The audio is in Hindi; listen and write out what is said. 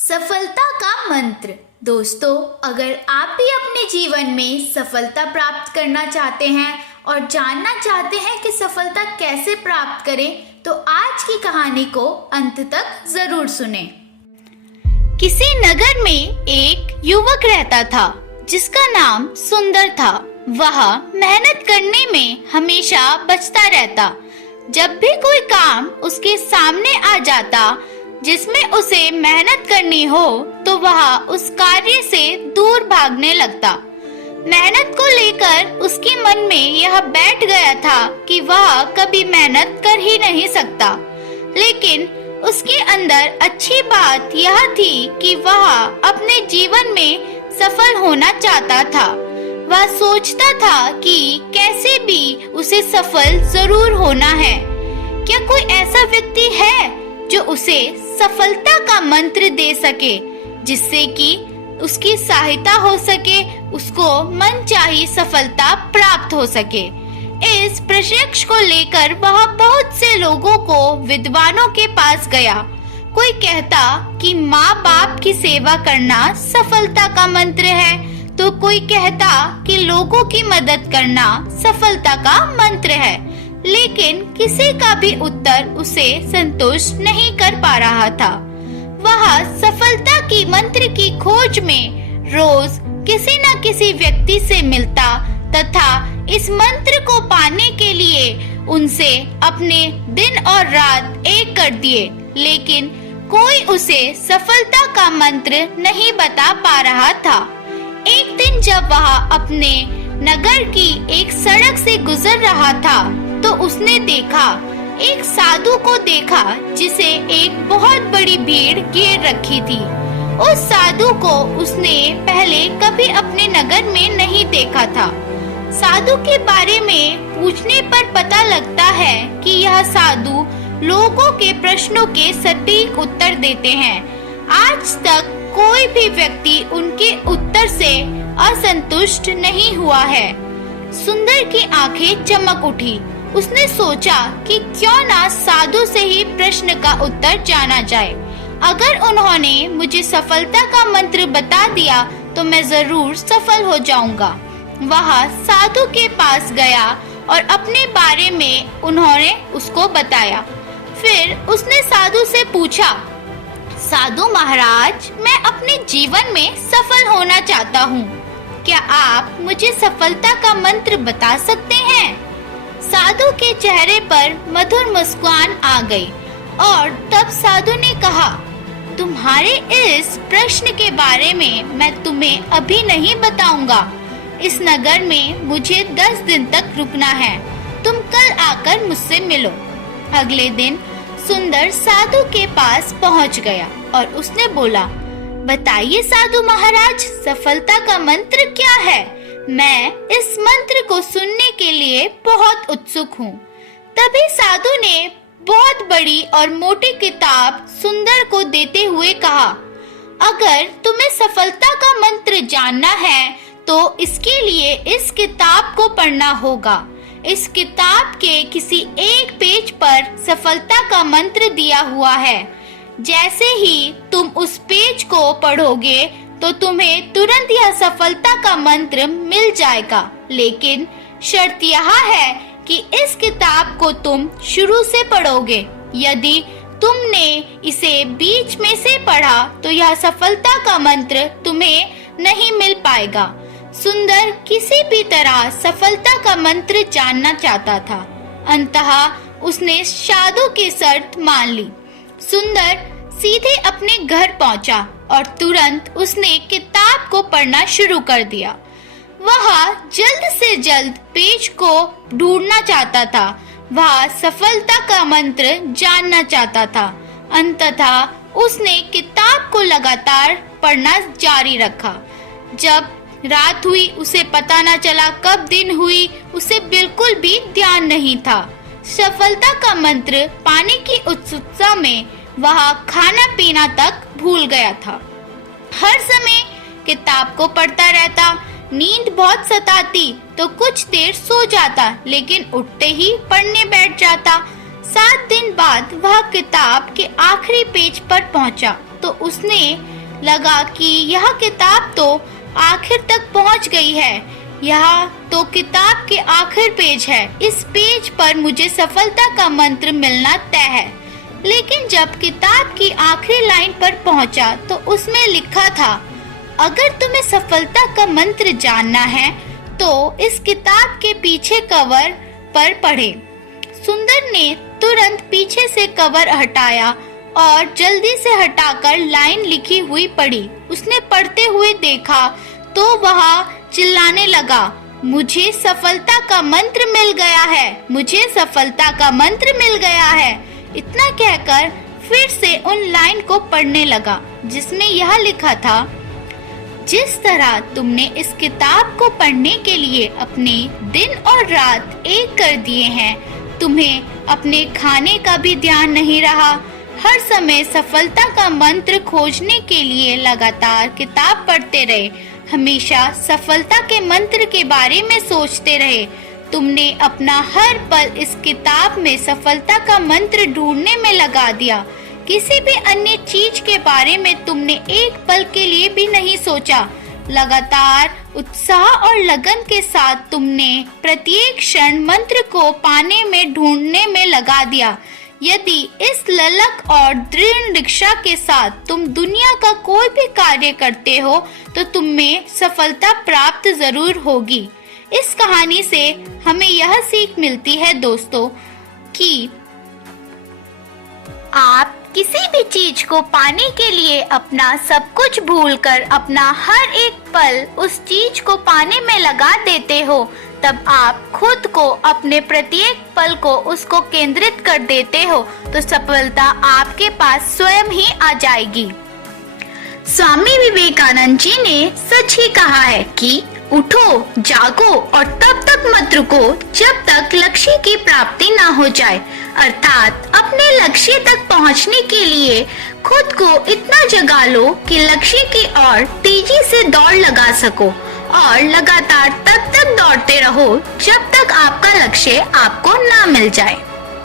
सफलता का मंत्र। दोस्तों, अगर आप भी अपने जीवन में सफलता प्राप्त करना चाहते हैं और जानना चाहते हैं कि सफलता कैसे प्राप्त करें, तो आज की कहानी को अंत तक जरूर सुनें। किसी नगर में एक युवक रहता था जिसका नाम सुंदर था। वह मेहनत करने में हमेशा बचता रहता। जब भी कोई काम उसके सामने आ जाता जिसमें उसे मेहनत करनी हो, तो वह उस कार्य से दूर भागने लगता। मेहनत को लेकर उसके मन में यह बैठ गया था कि वह कभी मेहनत कर ही नहीं सकता। लेकिन उसके अंदर अच्छी बात यह थी कि वह अपने जीवन में सफल होना चाहता था। वह सोचता था कि कैसे भी उसे सफल जरूर होना है। क्या कोई ऐसा व्यक्ति है जो उसे सफलता का मंत्र दे सके, जिससे कि उसकी सहायता हो सके, उसको मनचाही सफलता प्राप्त हो सके। इस प्रश्न को लेकर वह बहुत से लोगों को, विद्वानों के पास गया। कोई कहता कि माँ बाप की सेवा करना सफलता का मंत्र है, तो कोई कहता कि लोगों की मदद करना सफलता का मंत्र है। लेकिन किसी का भी उत्तर उसे संतुष्ट नहीं कर पा रहा था। वह सफलता की मंत्र की खोज में रोज किसी न किसी व्यक्ति से मिलता तथा इस मंत्र को पाने के लिए उनसे अपने दिन और रात एक कर दिए, लेकिन कोई उसे सफलता का मंत्र नहीं बता पा रहा था। एक दिन जब वह अपने नगर की एक सड़क से गुजर रहा था, तो उसने देखा, एक साधु को देखा जिसे एक बहुत बड़ी भीड़ घेर रखी थी। उस साधु को उसने पहले कभी अपने नगर में नहीं देखा था। साधु के बारे में पूछने पर पता लगता है कि यह साधु लोगों के प्रश्नों के सटीक उत्तर देते हैं। आज तक कोई भी व्यक्ति उनके उत्तर से असंतुष्ट नहीं हुआ है। सुंदर की आंखें चमक उठी। उसने सोचा कि क्यों ना साधु से ही प्रश्न का उत्तर जाना जाए। अगर उन्होंने मुझे सफलता का मंत्र बता दिया तो मैं जरूर सफल हो जाऊंगा। वह साधु के पास गया और अपने बारे में उन्होंने उसको बताया। फिर उसने साधु से पूछा, साधु महाराज, मैं अपने जीवन में सफल होना चाहता हूँ। क्या आप मुझे सफलता का मंत्र बता सकते हैं? साधु के चेहरे पर मधुर मुस्कान आ गई और तब साधु ने कहा, तुम्हारे इस प्रश्न के बारे में मैं तुम्हें अभी नहीं बताऊंगा। इस नगर में मुझे 10 दिन तक रुकना है। तुम कल आकर मुझसे मिलो। अगले दिन सुंदर साधु के पास पहुंच गया और उसने बोला, बताइए साधु महाराज, सफलता का मंत्र क्या है? मैं इस मंत्र को सुनने के लिए बहुत उत्सुक हूँ। तभी साधु ने बहुत बड़ी और मोटी किताब सुंदर को देते हुए कहा, अगर तुम्हें सफलता का मंत्र जानना है तो इसके लिए इस किताब को पढ़ना होगा। इस किताब के किसी एक पेज पर सफलता का मंत्र दिया हुआ है। जैसे ही तुम उस पेज को पढ़ोगे तो तुम्हें तुरंत यह सफलता का मंत्र मिल जाएगा। लेकिन शर्त यह है कि इस किताब को तुम शुरू से पढ़ोगे। यदि तुमने इसे बीच में से पढ़ा तो यह सफलता का मंत्र तुम्हें नहीं मिल पाएगा। सुंदर किसी भी तरह सफलता का मंत्र जानना चाहता था। अंततः उसने साधु की शर्त मान ली। सुंदर सीधे अपने घर पहुंचा और तुरंत उसने किताब को पढ़ना शुरू कर दिया। वह जल्द से जल्द पेज को ढूंढना चाहता था। वह सफलता का मंत्र जानना चाहता था। अंततः उसने किताब को लगातार पढ़ना जारी रखा। जब रात हुई उसे पता न चला, कब दिन हुई उसे बिल्कुल भी ध्यान नहीं था। सफलता का मंत्र पाने की उत्सुकता में वह खाना पीना तक भूल गया था। हर समय किताब को पढ़ता रहता। नींद बहुत सताती तो कुछ देर सो जाता, लेकिन उठते ही पढ़ने बैठ जाता। 7 दिन बाद वह किताब के आखिरी पेज पर पहुंचा तो उसने लगा कि यह किताब तो आखिर तक पहुंच गई है। यह तो किताब के आखिर पेज है। इस पेज पर मुझे सफलता का मंत्र मिलना तय है। लेकिन जब किताब की आखिरी लाइन पर पहुंचा तो उसमें लिखा था, अगर तुम्हें सफलता का मंत्र जानना है तो इस किताब के पीछे कवर पर पढ़ें। सुंदर ने तुरंत पीछे से कवर हटाया और जल्दी से हटाकर लाइन लिखी हुई पढ़ी। उसने पढ़ते हुए देखा तो वह चिल्लाने लगा, मुझे सफलता का मंत्र मिल गया है, मुझे सफलता का मंत्र मिल गया है। इतना कहकर फिर से उन लाइन को पढ़ने लगा जिसमें यह लिखा था, जिस तरह तुमने इस किताब को पढ़ने के लिए अपने दिन और रात एक कर दिए हैं, तुम्हें अपने खाने का भी ध्यान नहीं रहा। हर समय सफलता का मंत्र खोजने के लिए लगातार किताब पढ़ते रहे, हमेशा सफलता के मंत्र के बारे में सोचते रहे। तुमने अपना हर पल इस किताब में सफलता का मंत्र ढूंढने में लगा दिया। किसी भी अन्य चीज के बारे में तुमने एक पल के लिए भी नहीं सोचा। लगातार उत्साह और लगन के साथ तुमने प्रत्येक क्षण मंत्र को पाने में ढूंढने में लगा दिया। यदि इस ललक और दृढ़ निष्ठा के साथ तुम दुनिया का कोई भी कार्य करते हो तो तुम्हें सफलता प्राप्त जरूर होगी। इस कहानी से हमें यह सीख मिलती है दोस्तों कि आप किसी भी चीज को पाने के लिए अपना सब कुछ भूलकर अपना हर एक पल उस चीज को पाने में लगा देते हो, तब आप खुद को अपने प्रत्येक पल को उसको केंद्रित कर देते हो तो सफलता आपके पास स्वयं ही आ जाएगी। स्वामी विवेकानंद जी ने सच ही कहा है कि उठो, जागो और तब तक मत रुको जब तक लक्ष्य की प्राप्ति ना हो जाए। अर्थात अपने लक्ष्य तक पहुंचने के लिए खुद को इतना जगा लो कि लक्ष्य की ओर तेजी से दौड़ लगा सको और लगातार तब तक दौड़ते रहो जब तक आपका लक्ष्य आपको ना मिल जाए।